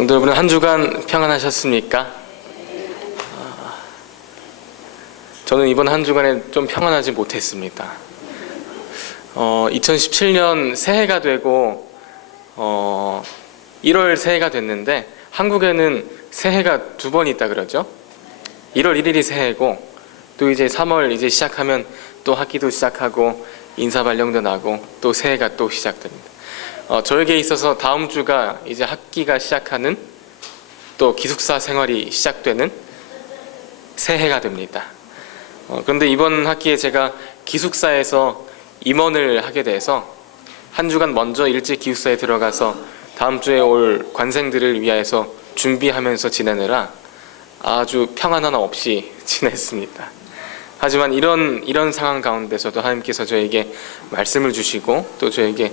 성도 여러분, 한 주간 평안하셨습니까? 저는 이번 한 주간에 좀 평안하지 못했습니다. 2017년 새해가 되고 1월 새해가 됐는데 한국에는 새해가 두 번 있다 그러죠. 1월 1일이 새해고 또 이제 3월 이제 시작하면 또 학기도 시작하고 인사 발령도 나고 또 새해가 또 시작됩니다. 저에게 있어서 다음 주가 이제 학기가 시작하는 또 기숙사 생활이 시작되는 새해가 됩니다. 그런데 이번 학기에 제가 기숙사에서 임원을 하게 돼서 한 주간 먼저 일찍 기숙사에 들어가서 다음 주에 올 관생들을 위하여서 준비하면서 지내느라 아주 평안 하나 없이 지냈습니다. 하지만 이런 상황 가운데서도 하나님께서 저에게 말씀을 주시고 또 저에게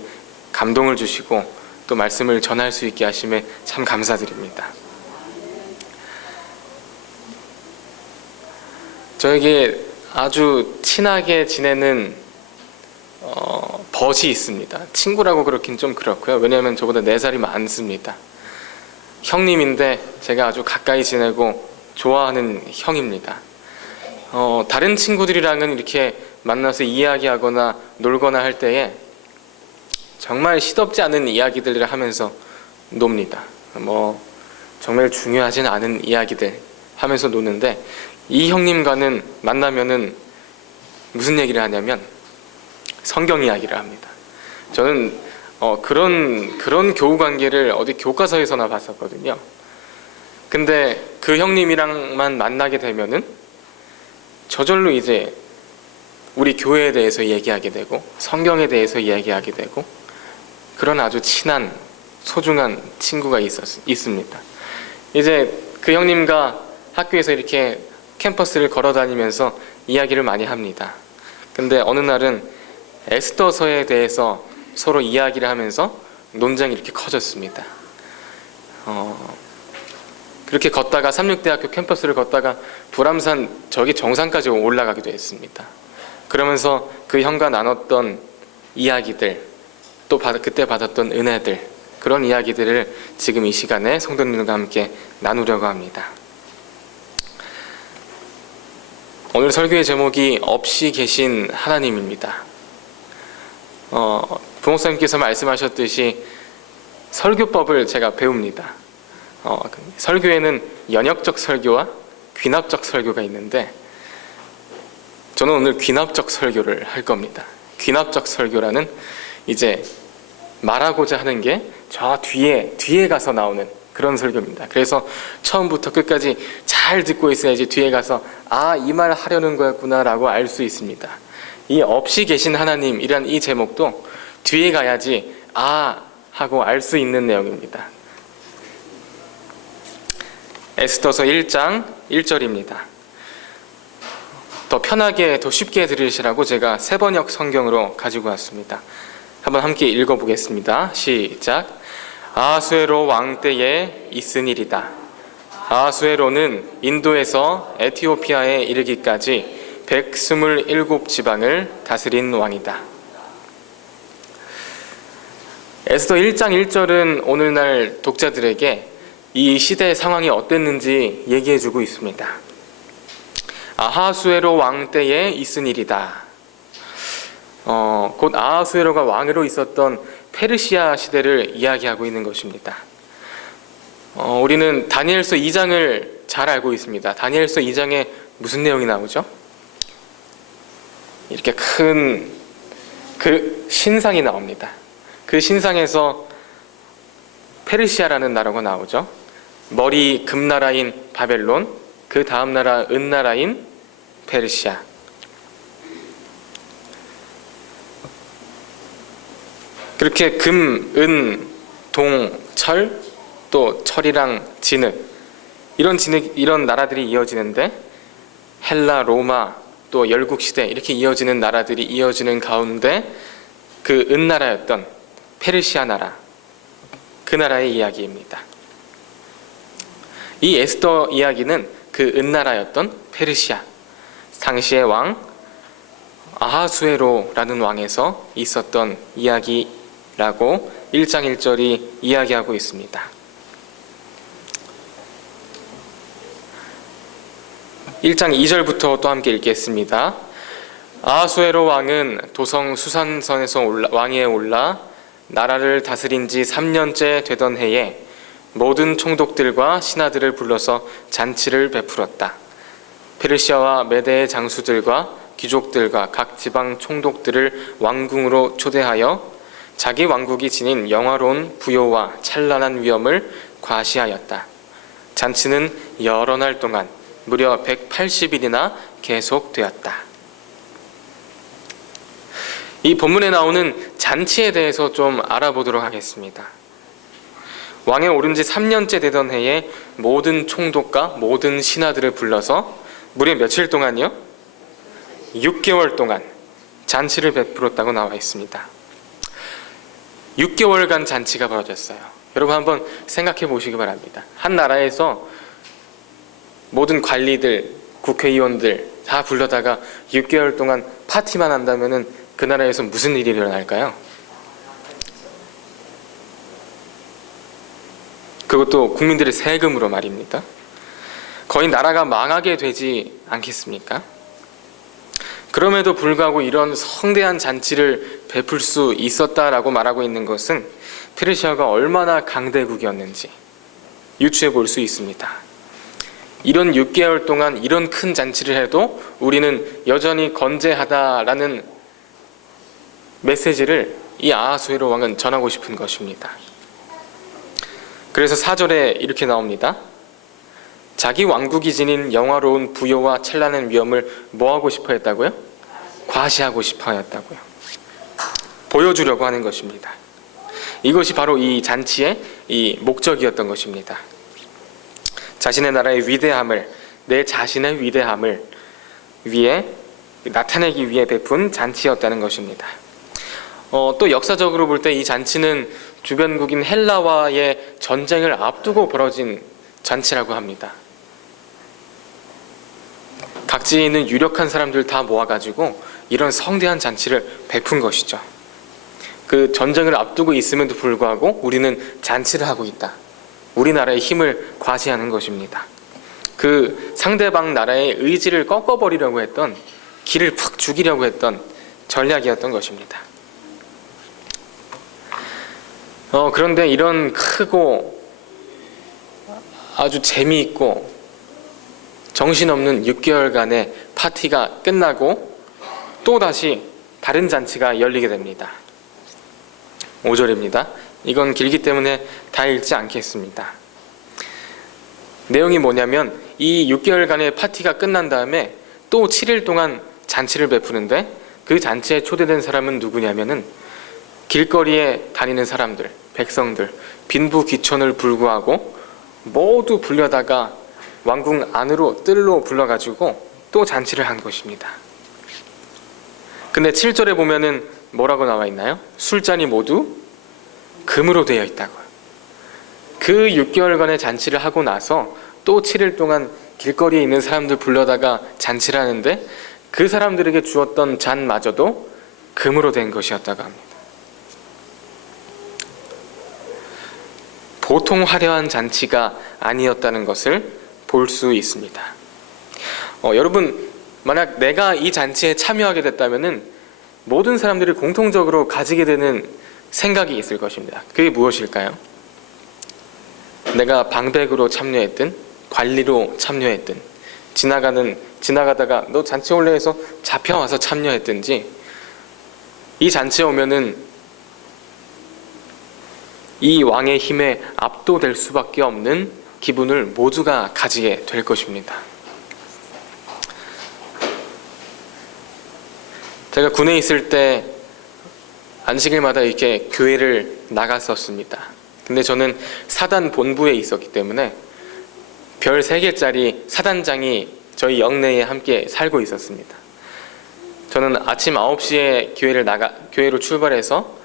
감동을 주시고 또 말씀을 전할 수 있게 하심에 참 감사드립니다. 저에게 아주 친하게 지내는 벗이 있습니다. 친구라고 그렇긴 좀 그렇고요. 왜냐하면 저보다 4살이 많습니다. 형님인데 제가 아주 가까이 지내고 좋아하는 형입니다. 다른 친구들이랑은 이렇게 만나서 이야기하거나 놀거나 할 때에 정말 시덥지 않은 이야기들을 하면서 놉니다. 정말 중요하진 않은 이야기들 하면서 노는데 이 형님과는 만나면은 무슨 얘기를 하냐면 성경 이야기를 합니다. 저는 그런 교우 관계를 어디 교과서에서나 봤었거든요. 근데 그 형님이랑만 만나게 되면은 저절로 이제 우리 교회에 대해서 얘기하게 되고 성경에 대해서 이야기하게 되고 그런 아주 친한 소중한 친구가 있습니다. 이제 그 형님과 학교에서 이렇게 캠퍼스를 걸어 다니면서 이야기를 많이 합니다. 근데 어느 날은 에스더서에 대해서 서로 이야기를 하면서 논쟁이 이렇게 커졌습니다. 그렇게 걷다가 삼육대학교 캠퍼스를 걷다가 불암산 저기 정상까지 올라가기도 했습니다. 그러면서 그 형과 나눴던 이야기들 또 그때 받았던 은혜들 그런 이야기들을 지금 이 시간에 성도님들과 함께 나누려고 합니다. 오늘 설교의 제목이 없이 계신 하나님입니다. 부목사님께서 말씀하셨듯이 설교법을 제가 배웁니다. 설교에는 연역적 설교와 귀납적 설교가 있는데 저는 오늘 귀납적 설교를 할 겁니다. 귀납적 설교라는 이제 말하고자 하는 게 저 뒤에 가서 나오는 그런 설교입니다. 그래서 처음부터 끝까지 잘 듣고 있어야지 뒤에 가서 이 말 하려는 거였구나 라고 알 수 있습니다. 이 없이 계신 하나님이란 이 제목도 뒤에 가야지 하고 알 수 있는 내용입니다. 에스더서 1장 1절입니다. 더 편하게 더 쉽게 들으시라고 제가 세번역 성경으로 가지고 왔습니다. 한번 함께 읽어보겠습니다. 시작. 아하수에로 왕 때에 있은 일이다. 아하수에로는 인도에서 에티오피아에 이르기까지 127지방을 다스린 왕이다. 에스더 1장 1절은 오늘날 독자들에게 이 시대의 상황이 어땠는지 얘기해주고 있습니다. 아하수에로 왕 때에 있은 일이다. 곧 아하수에로가 왕으로 있었던 페르시아 시대를 이야기하고 있는 것입니다. 우리는 다니엘서 2장을 잘 알고 있습니다. 다니엘서 2장에 무슨 내용이 나오죠? 이렇게 큰 그 신상이 나옵니다. 그 신상에서 페르시아라는 나라가 나오죠. 머리 금나라인 바벨론, 그 다음 나라 은나라인 페르시아. 그렇게 금, 은, 동, 철, 또 철이랑 진흙 이런 나라들이 이어지는데 헬라, 로마, 또 열국시대 이렇게 이어지는 나라들이 이어지는 가운데 그 은나라였던 페르시아 나라, 그 나라의 이야기입니다. 이 에스더 이야기는 그 은나라였던 페르시아 당시의 왕 아하수에로라는 왕에서 있었던 이야기라고 1장 1절이 이야기하고 있습니다. 1장 2절부터 또 함께 읽겠습니다. 아하수에로 왕은 도성 수산선에서 왕위에 올라 나라를 다스린 지 3년째 되던 해에 모든 총독들과 신하들을 불러서 잔치를 베풀었다. 페르시아와 메대의 장수들과 귀족들과 각 지방 총독들을 왕궁으로 초대하여 자기 왕국이 지닌 영화로운 부요와 찬란한 위엄을 과시하였다. 잔치는 여러 날 동안 무려 180일이나 계속되었다. 이 본문에 나오는 잔치에 대해서 좀 알아보도록 하겠습니다. 왕에 오른 지 3년째 되던 해에 모든 총독과 모든 신하들을 불러서 무려 며칠 동안요? 6개월 동안 잔치를 베풀었다고 나와 있습니다. 6개월간 잔치가 벌어졌어요. 여러분 한번 생각해 보시기 바랍니다. 한 나라에서 모든 관리들, 국회의원들 다 불러다가 6개월 동안 파티만 한다면은 그 나라에서 무슨 일이 일어날까요? 그것도 국민들의 세금으로 말입니다. 거의 나라가 망하게 되지 않겠습니까? 그럼에도 불구하고 이런 성대한 잔치를 베풀 수 있었다라고 말하고 있는 것은 페르시아가 얼마나 강대국이었는지 유추해 볼 수 있습니다. 이런 6개월 동안 이런 큰 잔치를 해도 우리는 여전히 건재하다라는 메시지를 이 아하수에로 왕은 전하고 싶은 것입니다. 그래서 4절에 이렇게 나옵니다. 자기 왕국이 지닌 영화로운 부요와 찬란한 위엄을 뭐하고 싶어 했다고요? 과시하고 싶어 했다고요. 보여주려고 하는 것입니다. 이것이 바로 이 잔치의 이 목적이었던 것입니다. 자신의 나라의 위대함을, 내 자신의 위대함을 위해 나타내기 위해 베푼 잔치였다는 것입니다. 또 역사적으로 볼 때 이 잔치는 주변국인 헬라와의 전쟁을 앞두고 벌어진 잔치라고 합니다. 각지에 있는 유력한 사람들 다 모아가지고 이런 성대한 잔치를 베푼 것이죠. 그 전쟁을 앞두고 있음에도 불구하고 우리는 잔치를 하고 있다. 우리나라의 힘을 과시하는 것입니다. 그 상대방 나라의 의지를 꺾어버리려고 했던, 기를 팍 죽이려고 했던 전략이었던 것입니다. 그런데 이런 크고 아주 재미있고 정신없는 6개월간의 파티가 끝나고 또다시 다른 잔치가 열리게 됩니다. 5절입니다. 이건 길기 때문에 다 읽지 않겠습니다. 내용이 뭐냐면 이 6개월간의 파티가 끝난 다음에 또 7일 동안 잔치를 베푸는데 그 잔치에 초대된 사람은 누구냐면은 길거리에 다니는 사람들, 백성들, 빈부귀천을 불구하고 모두 불려다가 왕궁 안으로 뜰로 불러가지고 또 잔치를 한 것입니다. 근데 7절에 보면은 뭐라고 나와 있나요? 술잔이 모두 금으로 되어 있다고요. 그 6개월간의 잔치를 하고 나서 또 7일 동안 길거리에 있는 사람들 불러다가 잔치를 하는데 그 사람들에게 주었던 잔마저도 금으로 된 것이었다고 합니다. 보통 화려한 잔치가 아니었다는 것을 볼 수 있습니다. 여러분, 만약 내가 이 잔치에 참여하게 됐다면은 모든 사람들이 공통적으로 가지게 되는 생각이 있을 것입니다. 그게 무엇일까요? 내가 방백으로 참여했든 관리로 참여했든 지나가다가 너 잔치 올래 해서 잡혀와서 참여했든지 이 잔치에 오면은 이 왕의 힘에 압도될 수밖에 없는 기분을 모두가 가지게 될 것입니다. 제가 군에 있을 때 안식일마다 이렇게 교회를 나갔었습니다. 근데 저는 사단 본부에 있었기 때문에 별 3개짜리 사단장이 저희 영내에 함께 살고 있었습니다. 저는 아침 9시에 교회로 출발해서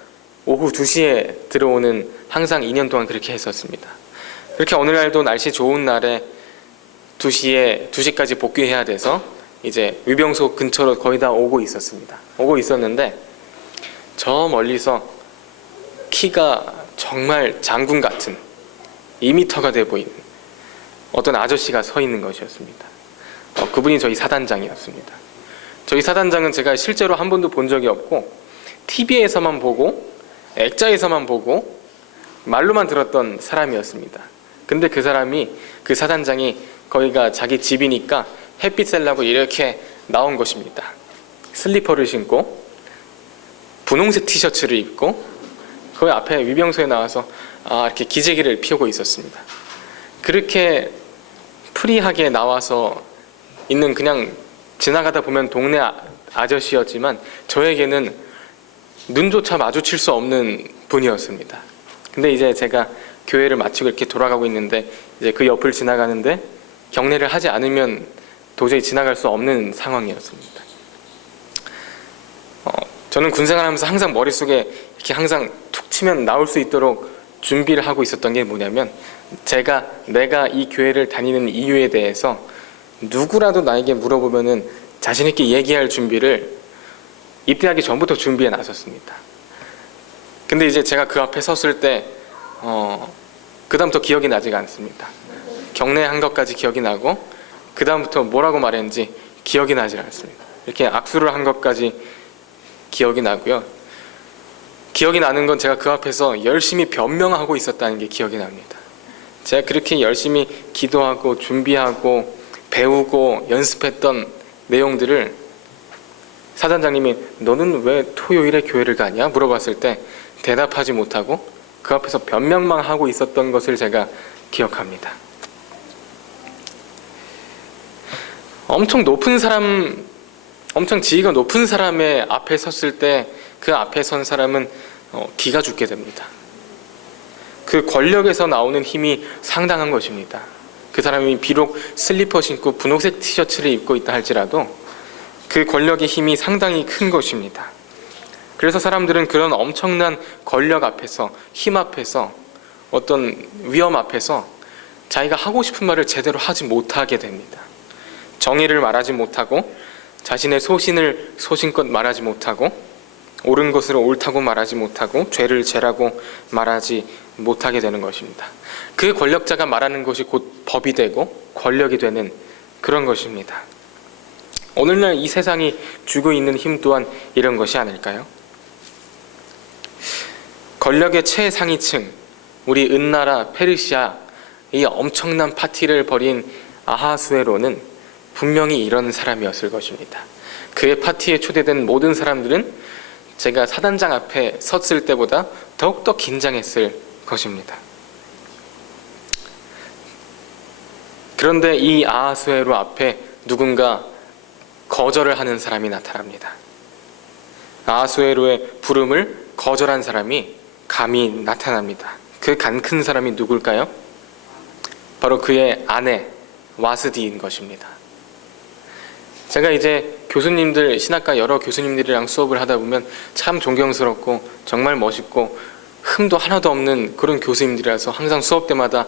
오후 2시에 들어오는 항상 2년 동안 그렇게 했었습니다. 그렇게 어느 날도 날씨 좋은 날에 2시까지 복귀해야 돼서 이제 위병소 근처로 거의 다 오고 있었는데 저 멀리서 키가 정말 장군 같은 2m가 돼 보이는 어떤 아저씨가 서 있는 것이었습니다. 그분이 저희 사단장이었습니다. 저희 사단장은 제가 실제로 한 번도 본 적이 없고 TV에서만 보고 액자에서만 보고 말로만 들었던 사람이었습니다. 근데 그 사단장이 거기가 자기 집이니까 햇빛 쐬려고 이렇게 나온 것입니다. 슬리퍼를 신고 분홍색 티셔츠를 입고 거기 앞에 위병소에 나와서 이렇게 기재기를 피우고 있었습니다. 그렇게 프리하게 나와서 있는 그냥 지나가다 보면 동네 아저씨였지만 저에게는 눈조차 마주칠 수 없는 분이었습니다. 근데 이제 제가 교회를 마치고 이렇게 돌아가고 있는데 이제 그 옆을 지나가는데 경례를 하지 않으면 도저히 지나갈 수 없는 상황이었습니다. 저는 군생활하면서 항상 머릿속에 이렇게 항상 툭 치면 나올 수 있도록 준비를 하고 있었던 게 뭐냐면 내가 이 교회를 다니는 이유에 대해서 누구라도 나에게 물어보면은 자신 있게 얘기할 준비를 입대하기 전부터 준비해 놨었습니다. 근데 이제 제가 그 앞에 섰을 때 그 다음부터 기억이 나지가 않습니다. 경례한 것까지 기억이 나고 그 다음부터 뭐라고 말했는지 기억이 나지 않습니다. 이렇게 악수를 한 것까지 기억이 나고요. 기억이 나는 건 제가 그 앞에서 열심히 변명하고 있었다는 게 기억이 납니다. 제가 그렇게 열심히 기도하고 준비하고 배우고 연습했던 내용들을 사단장님이 너는 왜 토요일에 교회를 가냐? 물어봤을 때 대답하지 못하고 그 앞에서 변명만 하고 있었던 것을 제가 기억합니다. 엄청 지위가 높은 사람의 앞에 섰을 때 그 앞에 선 사람은 기가 죽게 됩니다. 그 권력에서 나오는 힘이 상당한 것입니다. 그 사람이 비록 슬리퍼 신고 분홍색 티셔츠를 입고 있다 할지라도 그 권력의 힘이 상당히 큰 것입니다. 그래서 사람들은 그런 엄청난 권력 앞에서, 힘 앞에서, 어떤 위험 앞에서 자기가 하고 싶은 말을 제대로 하지 못하게 됩니다. 정의를 말하지 못하고 자신의 소신을 소신껏 말하지 못하고 옳은 것을 옳다고 말하지 못하고 죄를 죄라고 말하지 못하게 되는 것입니다. 그 권력자가 말하는 것이 곧 법이 되고 권력이 되는 그런 것입니다. 오늘날 이 세상이 쥐고 있는 힘 또한 이런 것이 아닐까요? 권력의 최상위층, 우리 은나라 페르시아, 이 엄청난 파티를 벌인 아하수에로는 분명히 이런 사람이었을 것입니다. 그의 파티에 초대된 모든 사람들은 제가 사단장 앞에 섰을 때보다 더욱더 긴장했을 것입니다. 그런데 이 아하수에로 앞에 누군가 거절을 하는 사람이 나타납니다. 아하수에로의 부름을 거절한 사람이 감히 나타납니다. 그 간 큰 사람이 누굴까요? 바로 그의 아내 와스디인 것입니다. 제가 이제 교수님들, 신학과 여러 교수님들이랑 수업을 하다 보면 참 존경스럽고 정말 멋있고 흠도 하나도 없는 그런 교수님들이라서 항상 수업 때마다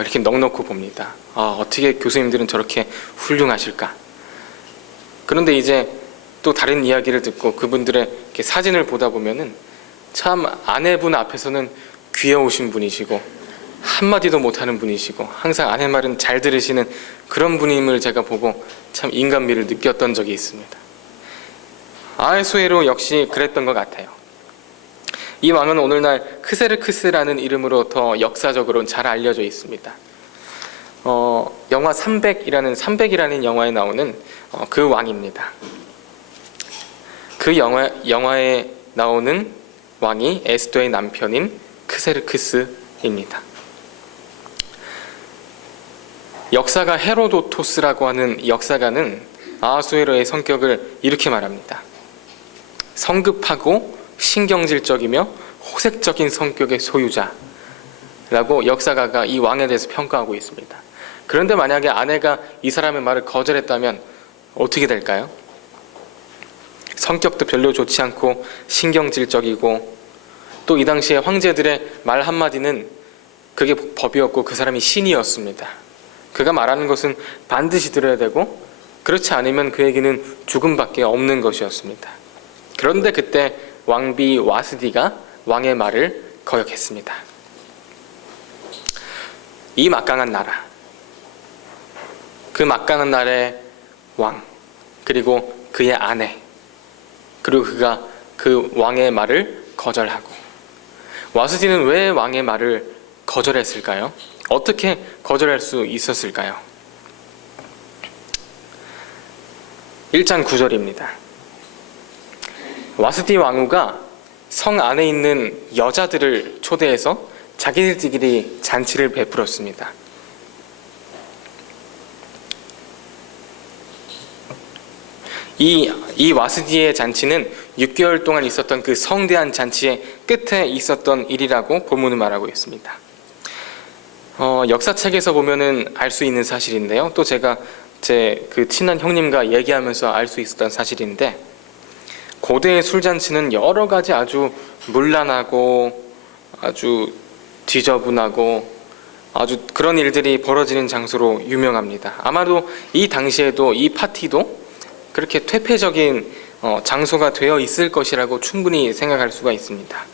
이렇게 넋놓고 봅니다. 어떻게 교수님들은 저렇게 훌륭하실까? 그런데 이제 또 다른 이야기를 듣고 그분들의 이렇게 사진을 보다 보면은 참 아내분 앞에서는 귀여우신 분이시고 한마디도 못하는 분이시고 항상 아내 말은 잘 들으시는 그런 분임을 제가 보고 참 인간미를 느꼈던 적이 있습니다. 아하수에로 역시 그랬던 것 같아요. 이 왕은 오늘날 크세르크스라는 이름으로 더 역사적으로 잘 알려져 있습니다. 영화 300이라는 영화에 나오는 그 왕입니다. 그 영화에 나오는 왕이 에스더의 남편인 크세르크스입니다. 역사가 헤로도토스라고 하는 역사가는 아하수에로의 성격을 이렇게 말합니다. 성급하고 신경질적이며 호색적인 성격의 소유자라고 역사가가 이 왕에 대해서 평가하고 있습니다. 그런데 만약에 아내가 이 사람의 말을 거절했다면 어떻게 될까요? 성격도 별로 좋지 않고 신경질적이고 또 이 당시에 황제들의 말 한마디는 그게 법이었고 그 사람이 신이었습니다. 그가 말하는 것은 반드시 들어야 되고 그렇지 않으면 그에게는 죽음밖에 없는 것이었습니다. 그런데 그때 왕비 와스디가 왕의 말을 거역했습니다. 이 막강한 나라, 그 막강한 나라에 왕, 그리고 그의 아내, 그리고 그가 그 왕의 말을 거절하고. 와스디는 왜 왕의 말을 거절했을까요? 어떻게 거절할 수 있었을까요? 1장 9절입니다. 와스디 왕후가 성 안에 있는 여자들을 초대해서 자기들끼리 잔치를 베풀었습니다. 이 와스디의 잔치는 6개월 동안 있었던 그 성대한 잔치의 끝에 있었던 일이라고 본문은 말하고 있습니다. 역사책에서 보면은 알 수 있는 사실인데요. 또 제가 제 그 친한 형님과 얘기하면서 알 수 있었던 사실인데, 고대의 술잔치는 여러 가지 아주 문란하고 아주 지저분하고 아주 그런 일들이 벌어지는 장소로 유명합니다. 아마도 이 당시에도 이 파티도 그렇게 퇴폐적인 장소가 되어 있을 것이라고 충분히 생각할 수가 있습니다.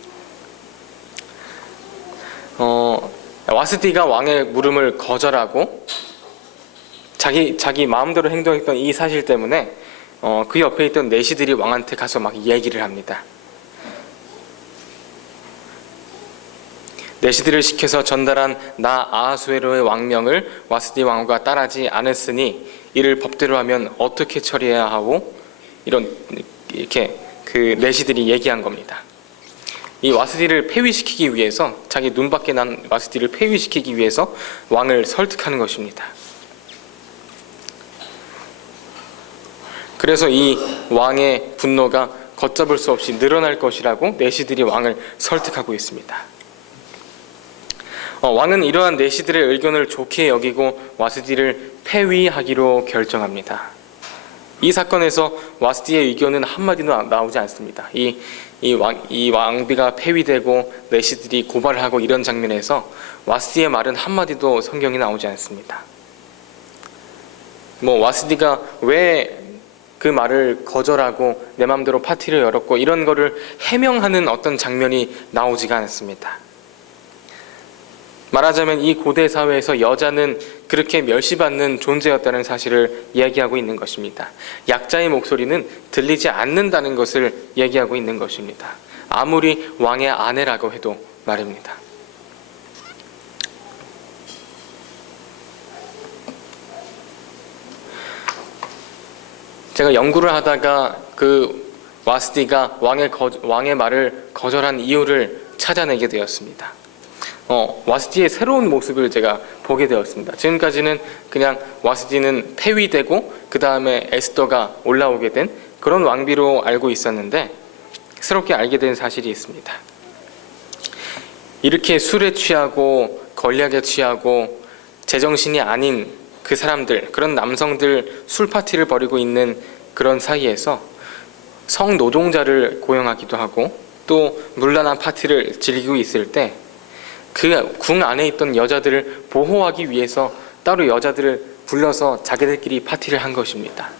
와스디가 왕의 물음을 거절하고 자기 마음대로 행동했던 이 사실 때문에 그 옆에 있던 내시들이 왕한테 가서 막 얘기를 합니다. 내시들을 시켜서 전달한 나 아하수에로의 왕명을 와스디 왕후가 따르지 않았으니 이를 법대로 하면 어떻게 처리해야 하고, 이렇게 그 내시들이 얘기한 겁니다. 이 와스디를 폐위시키기 위해서, 자기 눈밖에 난 와스디를 폐위시키기 위해서 왕을 설득하는 것입니다. 그래서 이 왕의 분노가 걷잡을 수 없이 늘어날 것이라고 내시들이 왕을 설득하고 있습니다. 왕은 이러한 내시들의 의견을 좋게 여기고 와스디를 폐위하기로 결정합니다. 이 사건에서 와스디의 의견은 한마디도 나오지 않습니다. 이 왕비가 폐위되고 내시들이 고발하고 이런 장면에서 와스디의 말은 한마디도 성경에 나오지 않습니다. 와스디가 왜 그 말을 거절하고 내 마음대로 파티를 열었고 이런 거를 해명하는 어떤 장면이 나오지가 않습니다. 말하자면 이 고대 사회에서 여자는 그렇게 멸시받는 존재였다는 사실을 얘기하고 있는 것입니다. 약자의 목소리는 들리지 않는다는 것을 얘기하고 있는 것입니다. 아무리 왕의 아내라고 해도 말입니다. 제가 연구를 하다가 그 와스디가 왕의 말을 거절한 이유를 찾아내게 되었습니다. 와스디의 새로운 모습을 제가 보게 되었습니다. 지금까지는 그냥 와스디는 폐위되고 그 다음에 에스더가 올라오게 된 그런 왕비로 알고 있었는데, 새롭게 알게 된 사실이 있습니다. 이렇게 술에 취하고 권력에 취하고 제정신이 아닌 그 사람들, 그런 남성들 술 파티를 벌이고 있는 그런 사이에서 성노동자를 고용하기도 하고 또 문란한 파티를 즐기고 있을 때 그 궁 안에 있던 여자들을 보호하기 위해서 따로 여자들을 불러서 자기들끼리 파티를 한 것입니다.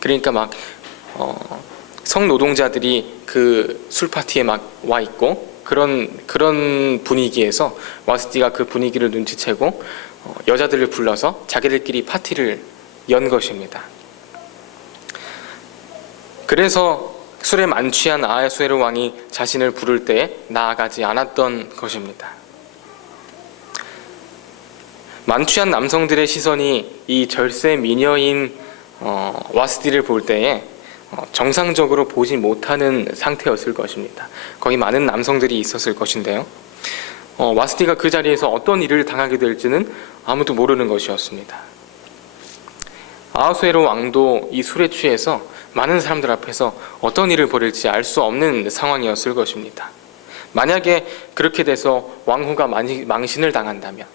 그러니까 막 성노동자들이 그 술 파티에 막 와 있고 그런 분위기에서 와스디가 그 분위기를 눈치채고 여자들을 불러서 자기들끼리 파티를 연 것입니다. 그래서 술에 만취한 아하수에로 왕이 자신을 부를 때에 나아가지 않았던 것입니다. 만취한 남성들의 시선이 이 절세 미녀인 와스디를 볼 때에 정상적으로 보지 못하는 상태였을 것입니다. 거기 많은 남성들이 있었을 것인데요. 와스디가 그 자리에서 어떤 일을 당하게 될지는 아무도 모르는 것이었습니다. 아하수에로 왕도 이 술에 취해서 많은 사람들 앞에서 어떤 일을 벌일지 알 수 없는 상황이었을 것입니다. 만약에 그렇게 돼서 왕후가 망신을 당한다면,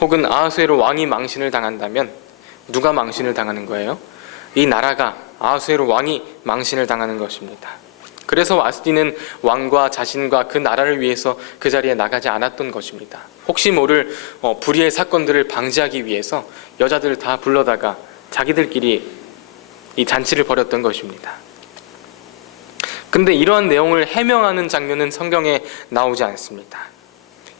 혹은 아하수에로 왕이 망신을 당한다면 누가 망신을 당하는 거예요? 이 나라가, 아하수에로 왕이 망신을 당하는 것입니다. 그래서 와스디는 왕과 자신과 그 나라를 위해서 그 자리에 나가지 않았던 것입니다. 혹시 모를 불의의 사건들을 방지하기 위해서 여자들을 다 불러다가 자기들끼리 이 잔치를 벌였던 것입니다. 근데 이러한 내용을 해명하는 장면은 성경에 나오지 않습니다.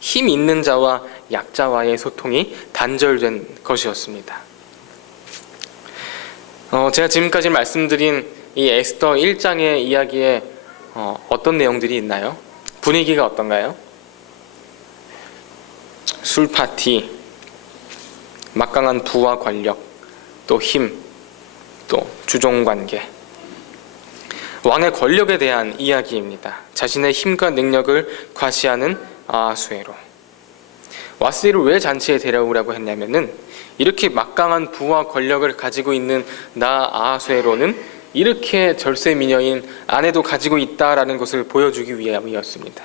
힘 있는 자와 약자와의 소통이 단절된 것이었습니다. 제가 지금까지 말씀드린 이 에스더 1장의 이야기에 어떤 내용들이 있나요? 분위기가 어떤가요? 술 파티, 막강한 부와 권력, 또 힘, 또 주종 관계. 왕의 권력에 대한 이야기입니다. 자신의 힘과 능력을 과시하는 아하수에로. 와스디를 왜 잔치에 데려오라고 했냐면은 이렇게 막강한 부와 권력을 가지고 있는 나 아하수에로는 이렇게 절세 미녀인 아내도 가지고 있다라는 것을 보여주기 위함이었습니다.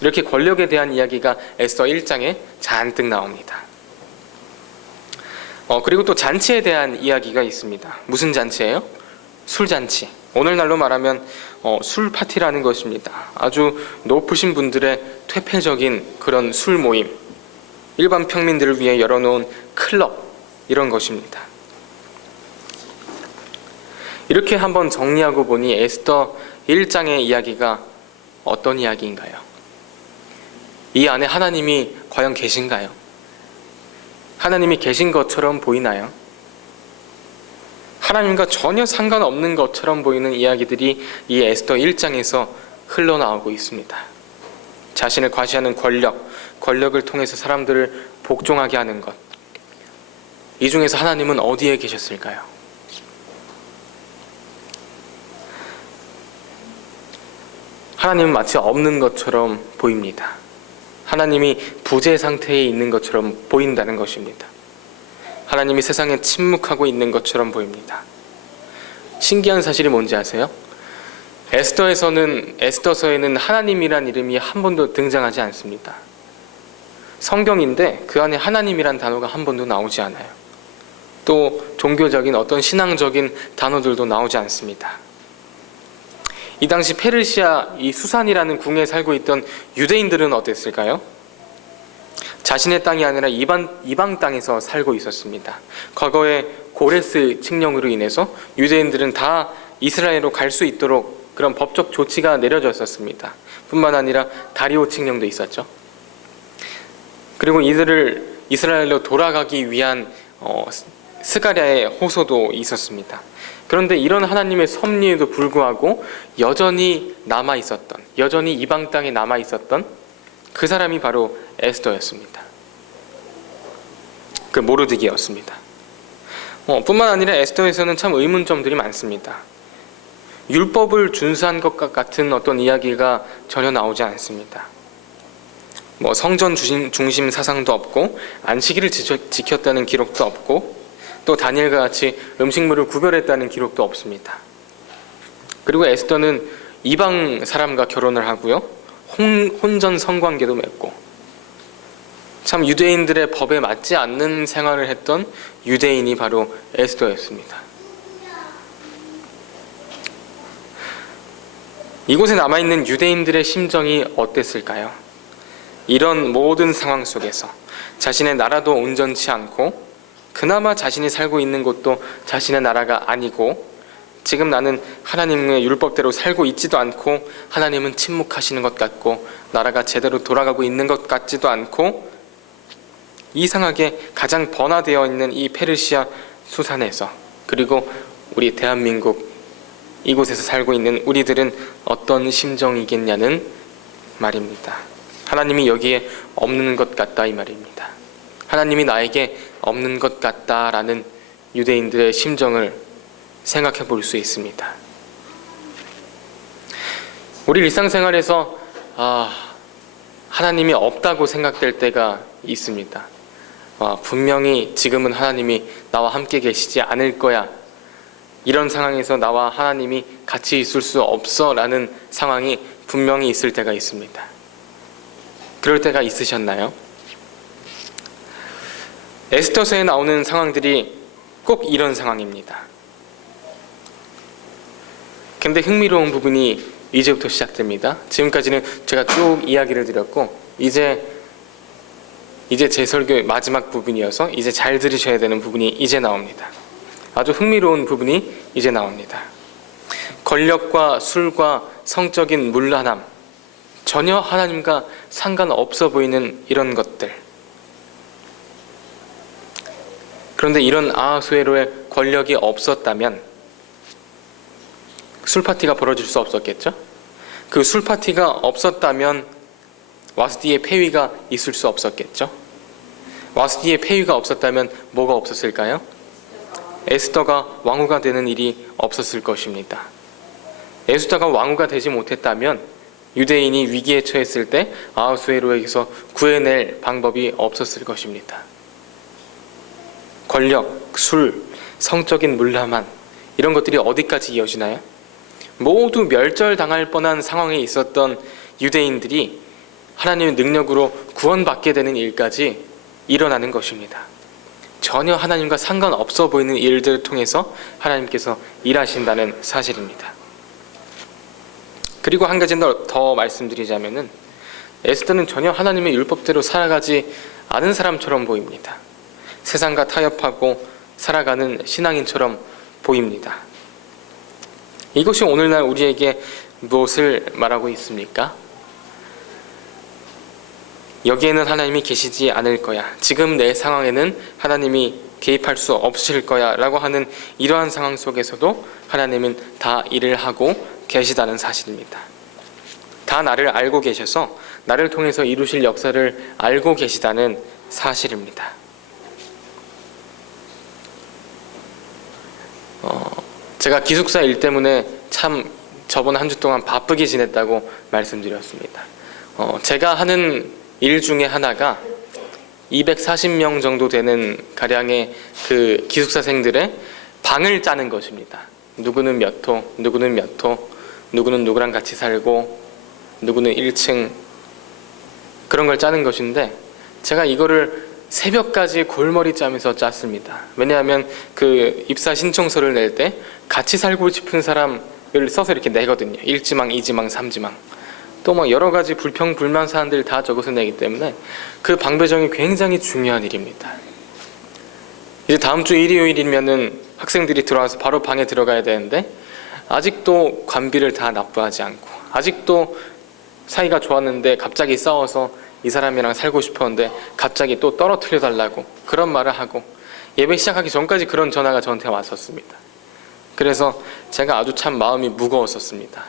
이렇게 권력에 대한 이야기가 에스더 1장에 잔뜩 나옵니다. 그리고 또 잔치에 대한 이야기가 있습니다. 무슨 잔치예요? 술잔치. 오늘날로 말하면 술 파티라는 것입니다. 아주 높으신 분들의 퇴폐적인 그런 술 모임, 일반 평민들을 위해 열어놓은 클럽, 이런 것입니다. 이렇게 한번 정리하고 보니 에스더 1장의 이야기가 어떤 이야기인가요? 이 안에 하나님이 과연 계신가요? 하나님이 계신 것처럼 보이나요? 하나님과 전혀 상관없는 것처럼 보이는 이야기들이 이 에스더 1장에서 흘러나오고 있습니다. 자신을 과시하는 권력을 통해서 사람들을 복종하게 하는 것. 이 중에서 하나님은 어디에 계셨을까요? 하나님은 마치 없는 것처럼 보입니다. 하나님이 부재 상태에 있는 것처럼 보인다는 것입니다. 하나님이 세상에 침묵하고 있는 것처럼 보입니다. 신기한 사실이 뭔지 아세요? 에스더서에는 하나님이란 이름이 한 번도 등장하지 않습니다. 성경인데 그 안에 하나님이란 단어가 한 번도 나오지 않아요. 또 종교적인 어떤 신앙적인 단어들도 나오지 않습니다. 이 당시 페르시아 이 수산이라는 궁에 살고 있던 유대인들은 어땠을까요? 자신의 땅이 아니라 이방 땅에서 살고 있었습니다. 과거에 고레스 칙령으로 인해서 유대인들은 다 이스라엘로 갈 수 있도록 그런 법적 조치가 내려졌었습니다. 뿐만 아니라 다리오 칙령도 있었죠. 그리고 이들을 이스라엘로 돌아가기 위한 스가랴의 호소도 있었습니다. 그런데 이런 하나님의 섭리에도 불구하고 여전히 이방 땅에 남아있었던 그 사람이 바로 에스더였습니다. 그 모르드기였습니다. 뿐만 아니라 에스더에서는 참 의문점들이 많습니다. 율법을 준수한 것과 같은 어떤 이야기가 전혀 나오지 않습니다. 성전 중심 사상도 없고 안식일을 지켰다는 기록도 없고 또 다니엘과 같이 음식물을 구별했다는 기록도 없습니다. 그리고 에스더는 이방 사람과 결혼을 하고요, 혼전 성관계도 맺고, 참 유대인들의 법에 맞지 않는 생활을 했던 유대인이 바로 에스더였습니다. 이곳에 남아있는 유대인들의 심정이 어땠을까요? 이런 모든 상황 속에서 자신의 나라도 온전치 않고 그나마 자신이 살고 있는 곳도 자신의 나라가 아니고 지금 나는 하나님의 율법대로 살고 있지도 않고 하나님은 침묵하시는 것 같고 나라가 제대로 돌아가고 있는 것 같지도 않고 이상하게 가장 번화되어 있는 이 페르시아 수산에서 그리고 우리 대한민국 이곳에서 살고 있는 우리들은 어떤 심정이겠냐는 말입니다. 하나님이 여기에 없는 것 같다 이 말입니다. 하나님이 나에게 없는 것 같다라는 유대인들의 심정을 생각해 볼 수 있습니다. 우리 일상생활에서 하나님이 없다고 생각될 때가 있습니다. 분명히 지금은 하나님이 나와 함께 계시지 않을 거야. 이런 상황에서 나와 하나님이 같이 있을 수 없어 라는 상황이 분명히 있을 때가 있습니다. 그럴 때가 있으셨나요? 에스더서에 나오는 상황들이 꼭 이런 상황입니다. 근데 흥미로운 부분이 이제부터 시작됩니다. 지금까지는 제가 쭉 이야기를 드렸고 이제 제 설교의 마지막 부분이어서 이제 잘 들으셔야 되는 부분이 이제 나옵니다. 아주 흥미로운 부분이 이제 나옵니다. 권력과 술과 성적인 문란함, 전혀 하나님과 상관없어 보이는 이런 것들, 그런데 이런 아하수에로의 권력이 없었다면 술파티가 벌어질 수 없었겠죠? 그 술파티가 없었다면 와스디의 폐위가 있을 수 없었겠죠? 와스디의 폐위가 없었다면 뭐가 없었을까요? 에스더가 왕후가 되는 일이 없었을 것입니다. 에스더가 왕후가 되지 못했다면 유대인이 위기에 처했을 때 아하수에로에게서 구해낼 방법이 없었을 것입니다. 권력, 술, 성적인 물함한 이런 것들이 어디까지 이어지나요? 모두 멸절당할 뻔한 상황에 있었던 유대인들이 하나님의 능력으로 구원받게 되는 일까지 일어나는 것입니다. 전혀 하나님과 상관없어 보이는 일들을 통해서 하나님께서 일하신다는 사실입니다. 그리고 한 가지 더 말씀드리자면은 에스더는 전혀 하나님의 율법대로 살아가지 않은 사람처럼 보입니다. 세상과 타협하고 살아가는 신앙인처럼 보입니다. 이것이 오늘날 우리에게 무엇을 말하고 있습니까? 여기에는 하나님이 계시지 않을 거야. 지금 내 상황에는 하나님이 개입할 수 없으실 거야 라고 하는 이러한 상황 속에서도 하나님은 다 일을 하고 계시다는 사실입니다. 다 나를 알고 계셔서 나를 통해서 이루실 역사를 알고 계시다는 사실입니다. 제가 기숙사 일 때문에 참 저번 한 주 동안 바쁘게 지냈다고 말씀드렸습니다. 제가 하는 일 중에 하나가 240명 정도 되는 가량의 그 기숙사생들의 방을 짜는 것입니다. 누구는 몇 호, 누구는 몇 호, 누구는 누구랑 같이 살고, 누구는 1층, 그런 걸 짜는 것인데 제가 이거를 새벽까지 골머리 짜면서 짰습니다. 왜냐하면 그 입사 신청서를 낼 때 같이 살고 싶은 사람을 써서 이렇게 내거든요. 1지망, 2지망, 3지망. 또 뭐 여러 가지 불평, 불만 사안들 다 적어서 내기 때문에 그 방 배정이 굉장히 중요한 일입니다. 이제 다음 주 일요일이면은 학생들이 들어와서 바로 방에 들어가야 되는데 아직도 관비를 다 납부하지 않고, 아직도 사이가 좋았는데 갑자기 싸워서 이 사람이랑 살고 싶었는데 갑자기 또 떨어뜨려 달라고 그런 말을 하고, 예배 시작하기 전까지 그런 전화가 저한테 왔었습니다. 그래서 제가 아주 참 마음이 무거웠었습니다.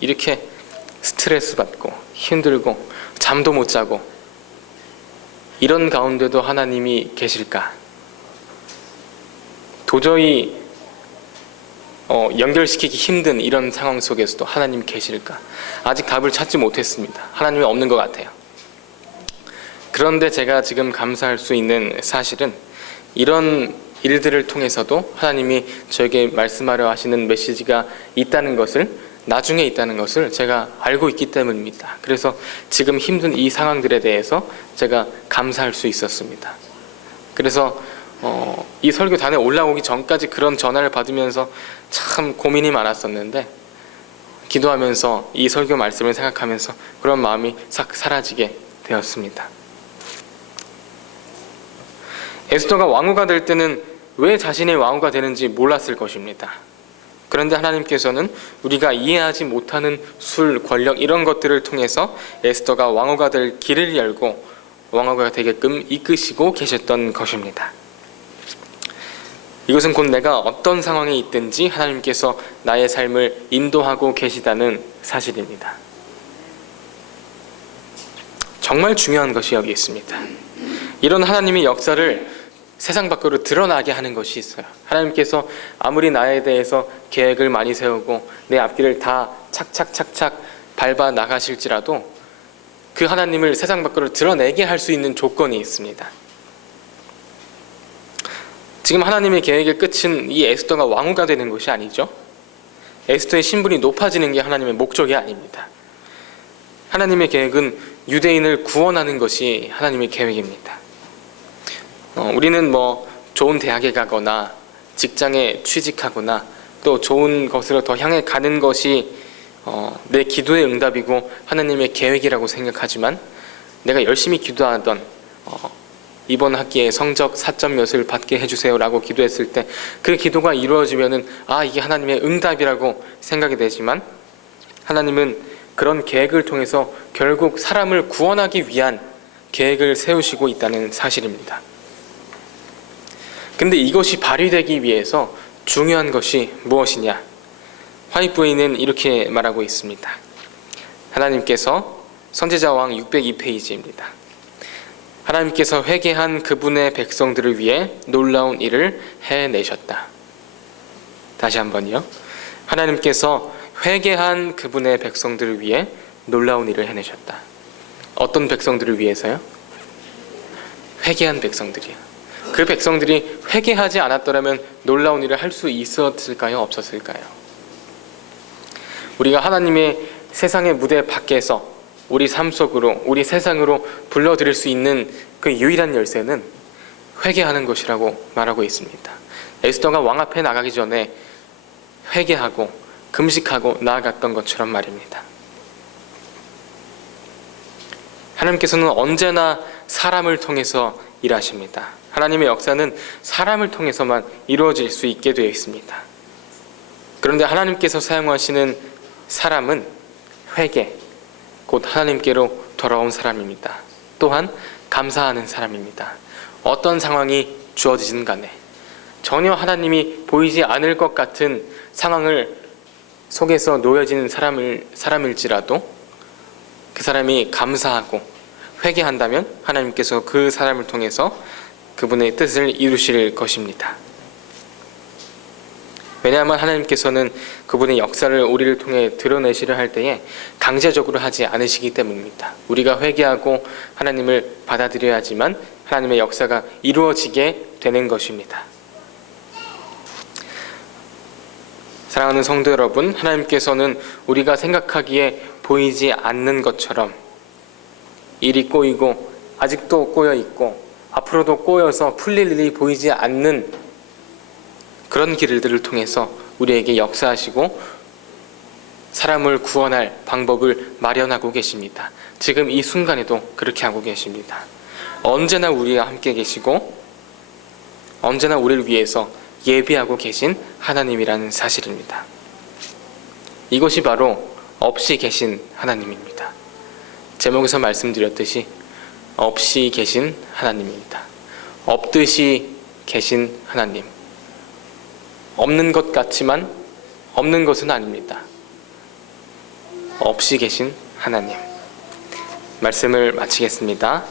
이렇게 스트레스 받고 힘들고 잠도 못 자고 이런 가운데도 하나님이 계실까? 도저히 연결시키기 힘든 이런 상황 속에서도 하나님 계실까? 아직 답을 찾지 못했습니다. 하나님이 없는 것 같아요. 그런데 제가 지금 감사할 수 있는 사실은 이런 일들을 통해서도 하나님이 저에게 말씀하려 하시는 메시지가 있다는 것을, 나중에 있다는 것을 제가 알고 있기 때문입니다. 그래서 지금 힘든 이 상황들에 대해서 제가 감사할 수 있었습니다. 그래서 이 설교단에 올라오기 전까지 그런 전화를 받으면서 참 고민이 많았었는데, 기도하면서 이 설교 말씀을 생각하면서 그런 마음이 싹 사라지게 되었습니다. 에스더가 왕후가 될 때는 왜 자신이 왕후가 되는지 몰랐을 것입니다. 그런데 하나님께서는 우리가 이해하지 못하는 술, 권력 이런 것들을 통해서 에스더가 왕후가 될 길을 열고 왕후가 되게끔 이끄시고 계셨던 것입니다. 이것은 곧 내가 어떤 상황에 있든지 하나님께서 나의 삶을 인도하고 계시다는 사실입니다. 정말 중요한 것이 여기 있습니다. 이런 하나님의 역사를 세상 밖으로 드러나게 하는 것이 있어요. 하나님께서 아무리 나에 대해서 계획을 많이 세우고 내 앞길을 다 착착착착 밟아 나가실지라도 그 하나님을 세상 밖으로 드러내게 할 수 있는 조건이 있습니다. 지금 하나님의 계획의 끝은 이 에스더가 왕후가 되는 것이 아니죠. 에스더의 신분이 높아지는 게 하나님의 목적이 아닙니다. 하나님의 계획은 유대인을 구원하는 것이 하나님의 계획입니다. 우리는 뭐 좋은 대학에 가거나 직장에 취직하거나 또 좋은 것으로 더 향해 가는 것이 내 기도의 응답이고 하나님의 계획이라고 생각하지만, 내가 열심히 기도하던 이번 학기에 성적 4점 몇을 받게 해주세요 라고 기도했을 때 그 기도가 이루어지면은 이게 하나님의 응답이라고 생각이 되지만, 하나님은 그런 계획을 통해서 결국 사람을 구원하기 위한 계획을 세우시고 있다는 사실입니다. 근데 이것이 발휘되기 위해서 중요한 것이 무엇이냐? 화이트웨이는 이렇게 말하고 있습니다. 하나님께서 선지자왕 602페이지입니다. 하나님께서 회개한 그분의 백성들을 위해 놀라운 일을 해내셨다. 다시 한번요. 하나님께서 회개한 그분의 백성들을 위해 놀라운 일을 해내셨다. 어떤 백성들을 위해서요? 회개한 백성들이요. 그 백성들이 회개하지 않았더라면 놀라운 일을 할 수 있었을까요? 없었을까요? 우리가 하나님의 세상의 무대 밖에서 우리 삶 속으로, 우리 세상으로 불러들일 수 있는 그 유일한 열쇠는 회개하는 것이라고 말하고 있습니다. 에스더가 왕 앞에 나가기 전에 회개하고 금식하고 나아갔던 것처럼 말입니다. 하나님께서는 언제나 사람을 통해서 일하십니다. 하나님의 역사는 사람을 통해서만 이루어질 수 있게 되어 있습니다. 그런데 하나님께서 사용하시는 사람은 회개, 곧 하나님께로 돌아온 사람입니다. 또한 감사하는 사람입니다. 어떤 상황이 주어지든 간에 전혀 하나님이 보이지 않을 것 같은 상황을 속에서 놓여진 사람일지라도 그 사람이 감사하고 회개한다면 하나님께서 그 사람을 통해서 그분의 뜻을 이루실 것입니다. 왜냐하면 하나님께서는 그분의 역사를 우리를 통해 드러내시려 할 때에 강제적으로 하지 않으시기 때문입니다. 우리가 회개하고 하나님을 받아들여야지만 하나님의 역사가 이루어지게 되는 것입니다. 사랑하는 성도 여러분, 하나님께서는 우리가 생각하기에 보이지 않는 것처럼 일이 꼬이고 아직도 꼬여있고 앞으로도 꼬여서 풀릴 일이 보이지 않는 그런 길들을 통해서 우리에게 역사하시고 사람을 구원할 방법을 마련하고 계십니다. 지금 이 순간에도 그렇게 하고 계십니다. 언제나 우리와 함께 계시고 언제나 우리를 위해서 예비하고 계신 하나님이라는 사실입니다. 이것이 바로 없이 계신 하나님입니다. 제목에서 말씀드렸듯이 없이 계신 하나님입니다. 없듯이 계신 하나님. 없는 것 같지만 없는 것은 아닙니다. 없이 계신 하나님. 말씀을 마치겠습니다.